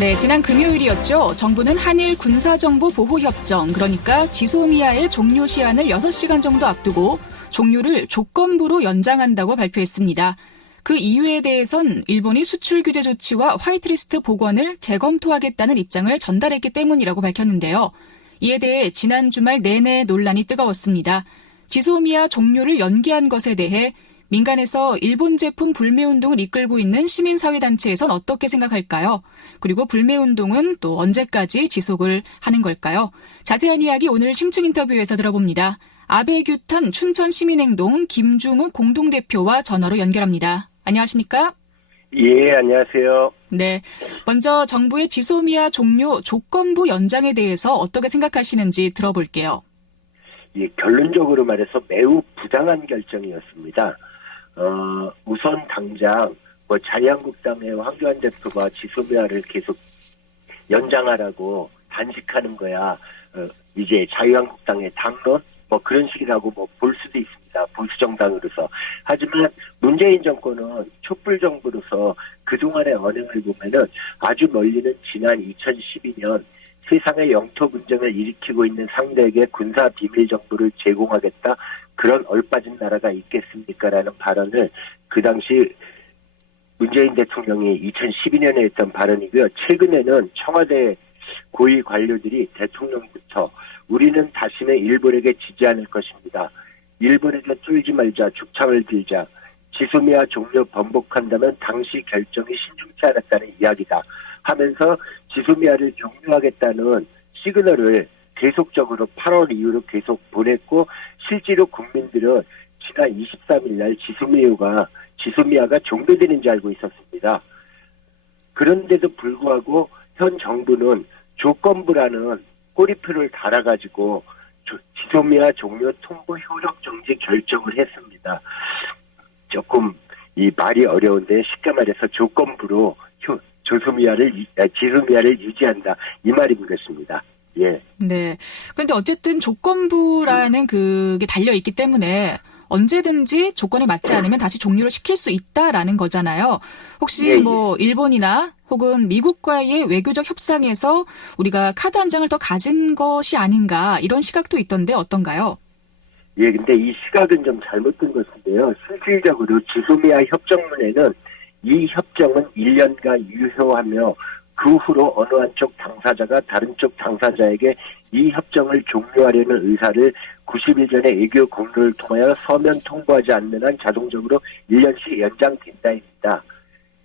네, 지난 금요일이었죠. 정부는 한일 군사정보보호협정, 그러니까 지소미아의 종료 시한을 6시간 정도 앞두고 종료를 조건부로 연장한다고 발표했습니다. 그 이유에 대해선 일본이 수출 규제 조치와 화이트리스트 복원을 재검토하겠다는 입장을 전달했기 때문이라고 밝혔는데요. 이에 대해 지난 주말 내내 논란이 뜨거웠습니다. 지소미아 종료를 연기한 것에 대해 민간에서 일본 제품 불매운동을 이끌고 있는 시민사회단체에선 어떻게 생각할까요? 그리고 불매운동은 또 언제까지 지속을 하는 걸까요? 자세한 이야기 오늘 심층 인터뷰에서 들어봅니다. 아베규탄 춘천시민행동 김주무 공동대표와 전화로 연결합니다. 안녕하십니까? 예, 안녕하세요. 네, 먼저 정부의 지소미아 종료 조건부 연장에 대해서 어떻게 생각하시는지 들어볼게요. 예, 결론적으로 말해서 매우 부당한 결정이었습니다. 우선 당장 자유한국당의 황교안 대표가 지소미아를 계속 연장하라고 단식하는 거야. 이제 자유한국당의 당론 그런 식이라고 볼 수도 있습니다. 보수 정당으로서. 하지만 문재인 정권은 촛불 정부로서 그동안의 언행을 보면은 아주 멀리는 지난 2012년 세상의 영토 분쟁을 일으키고 있는 상대에게 군사 비밀 정보를 제공하겠다. 그런 얼빠진 나라가 있겠습니까라는 발언을 그 당시 문재인 대통령이 2012년에 했던 발언이고요. 최근에는 청와대 고위 관료들이 대통령부터 우리는 다시는 일본에게 지지 않을 것입니다. 일본에게 쫄지 말자, 죽창을 들자. 지소미아 종료 번복한다면 당시 결정이 신중치 않았다는 이야기다. 하면서 지소미아를 종료하겠다는 시그널을 계속적으로 8월 이후로 계속 보냈고 실제로 국민들은 지난 23일 날 지소미아가 종료되는 줄 알고 있었습니다. 그런데도 불구하고 현 정부는 조건부라는 꼬리표를 달아가지고 지소미아 종료 통보 효력 정지 결정을 했습니다. 조금 이 말이 어려운데 쉽게 말해서 조건부로 지소미아를 유지한다 이 말이 묻겠습니다. 예. 네. 그런데 어쨌든 조건부라는 그게 달려 있기 때문에 언제든지 조건에 맞지 않으면 다시 종료를 시킬 수 있다라는 거잖아요. 혹시 예. 일본이나 혹은 미국과의 외교적 협상에서 우리가 카드 한 장을 더 가진 것이 아닌가 이런 시각도 있던데 어떤가요? 예, 근데 이 시각은 좀 잘못된 것인데요. 실질적으로 지소미아 협정문에는 이 협정은 1년간 유효하며 그 후로 어느 한쪽 당사자가 다른 쪽 당사자에게 이 협정을 종료하려는 의사를 90일 전에 외교 공로를 통하여 서면 통보하지 않는 한 자동적으로 1년씩 연장된다입니다.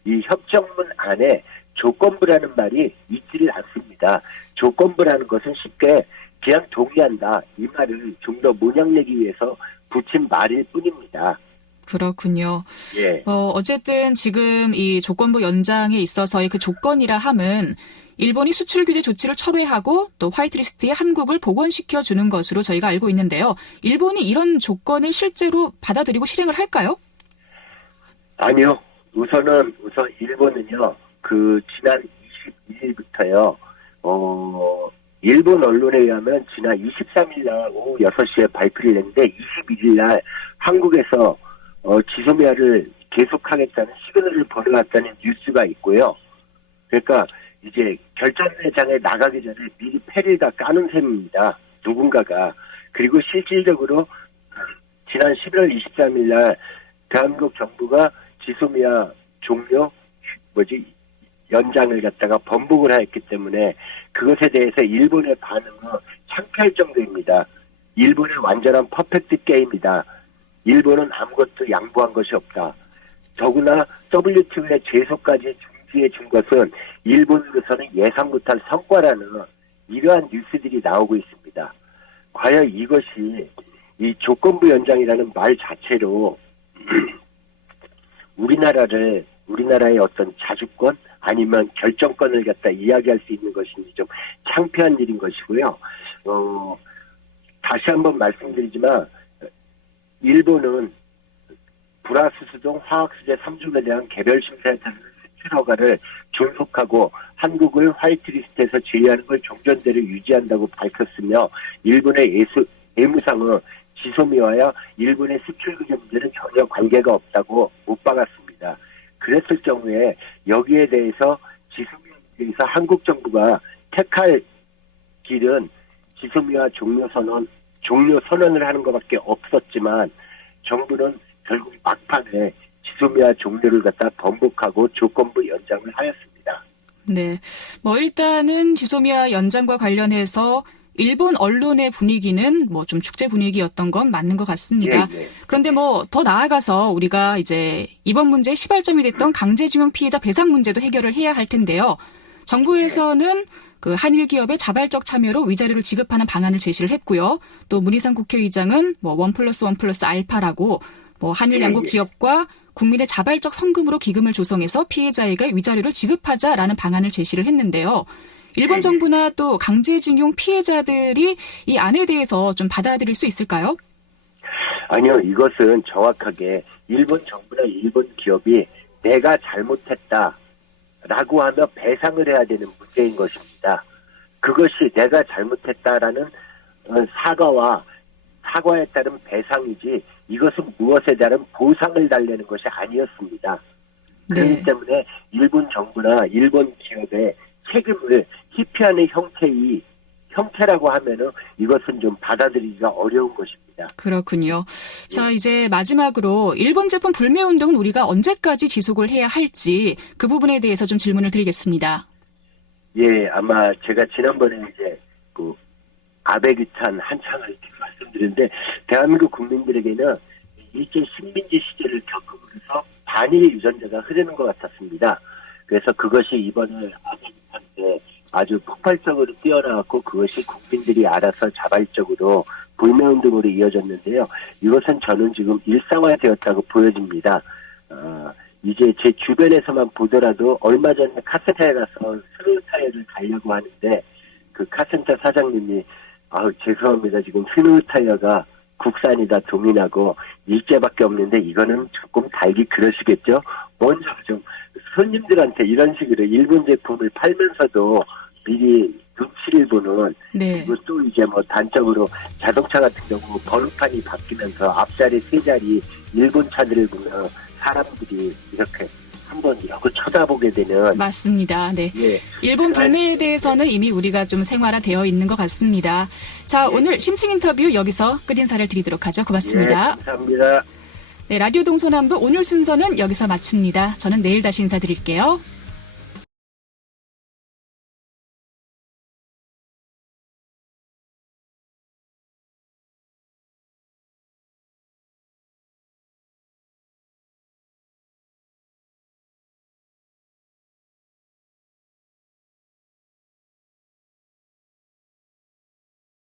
이 협정문 안에 조건부라는 말이 있지를 않습니다. 조건부라는 것은 쉽게 그냥 동의한다. 이 말을 좀 더 모양내기 위해서 붙인 말일 뿐입니다. 그렇군요. 예. 어쨌든 지금 이 조건부 연장에 있어서의 그 조건이라 함은 일본이 수출 규제 조치를 철회하고 또 화이트리스트에 한국을 복원시켜 주는 것으로 저희가 알고 있는데요. 일본이 이런 조건을 실제로 받아들이고 실행을 할까요? 아니요. 우선 일본은요. 지난 22일부터요. 일본 언론에 의하면 지난 23일 날 오후 6시에 발표를 했는데 21일 날 한국에서 지소미아를 계속하겠다는 시그널을 보내왔다는 뉴스가 있고요. 그러니까 이제 결정회장에 나가기 전에 미리 패를 다 까는 셈입니다. 누군가가. 그리고 실질적으로 지난 11월 23일 날 대한민국 정부가 지소미아 종료 연장을 갖다가 번복을 했기 때문에 그것에 대해서 일본의 반응은 창피할 정도입니다. 일본의 완전한 퍼펙트 게임이다. 일본은 아무것도 양보한 것이 없다. 더구나 WTO의 제소까지 중지해 준 것은 일본으로서는 예상 못한 성과라는 이러한 뉴스들이 나오고 있습니다. 과연 이것이 이 조건부 연장이라는 말 자체로 우리나라의 어떤 자주권 아니면 결정권을 갖다 이야기할 수 있는 것인지 좀 창피한 일인 것이고요. 다시 한번 말씀드리지만 일본은 불화수소종 화학수제 3종에 대한 개별 심사에 따른 수출 허가를 존속하고 한국을 화이트리스트에서 제외하는 걸 종전대로 유지한다고 밝혔으며 일본의 애무상은 지소미아와 일본의 수출 규제 문제는 전혀 관계가 없다고 못 박았습니다. 그랬을 경우에 여기에 대해서 지소미아 문제에 그래서 한국 정부가 택할 길은 지소미아 종료 선언을 하는 것밖에 없었지만 정부는 결국 막판에 지소미아 종료를 갖다 번복하고 조건부 연장을 하였습니다. 네. 일단은 지소미아 연장과 관련해서 일본 언론의 분위기는 좀 축제 분위기였던 건 맞는 것 같습니다. 예, 예. 그런데 더 나아가서 우리가 이제 이번 문제의 시발점이 됐던 강제징용 피해자 배상 문제도 해결을 해야 할 텐데요. 정부에서는 그 한일 기업의 자발적 참여로 위자료를 지급하는 방안을 제시를 했고요. 또 문희상 국회의장은 1+1+ 알파라고 한일 양국 기업과 국민의 자발적 성금으로 기금을 조성해서 피해자에게 위자료를 지급하자라는 방안을 제시를 했는데요. 일본 정부나 또 강제징용 피해자들이 이 안에 대해서 좀 받아들일 수 있을까요? 아니요. 이것은 정확하게 일본 정부나 일본 기업이 내가 잘못했다라고 하며 배상을 해야 되는 문제인 것입니다. 그것이 내가 잘못했다라는 사과에 따른 배상이지 이것은 무엇에 대한 보상을 달래는 것이 아니었습니다. 그렇기 네. 때문에 일본 정부나 일본 기업의 책임을 회피하는 형태라고 하면은 이것은 좀 받아들이기가 어려운 것입니다. 그렇군요. 자, 이제 마지막으로 일본 제품 불매 운동은 우리가 언제까지 지속을 해야 할지 그 부분에 대해서 좀 질문을 드리겠습니다. 예, 아마 제가 지난번에 이제 그 아베 규탄 한창을 이렇게 말씀드렸는데 대한민국 국민들에게는 일제 식민지 시절을 겪으면서 반일 유전자가 흐르는 것 같았습니다. 그래서 그것이 이번에 아베 규탄 때 아주 폭발적으로 뛰어나왔고 그것이 국민들이 알아서 자발적으로 불매운동으로 이어졌는데요. 이것은 저는 지금 일상화되었다고 보여집니다. 이제 제 주변에서만 보더라도 얼마 전에 카센터에 가서 스노우 타이어를 달려고 하는데 그 카센터 사장님이 죄송합니다. 지금 스노우 타이어가 국산이다 동인하고 일제밖에 없는데 이거는 조금 달기 그러시겠죠? 먼저 좀 손님들한테 이런 식으로 일본 제품을 팔면서도 미리 눈치를 보는 네. 그리고 또 이제 단적으로 자동차 같은 경우 번호판이 바뀌면서 앞자리 세 자리 일본 차들을 보면 사람들이 이렇게 한번 이러고 쳐다보게 되는 맞습니다. 네. 예. 일본 불매에 대해서는 이미 우리가 좀 생활화되어 있는 것 같습니다. 자, 오늘 심층 인터뷰 여기서 끝인사를 드리도록 하죠. 고맙습니다. 예, 감사합니다. 네, 라디오 동서남북 오늘 순서는 여기서 마칩니다. 저는 내일 다시 인사드릴게요.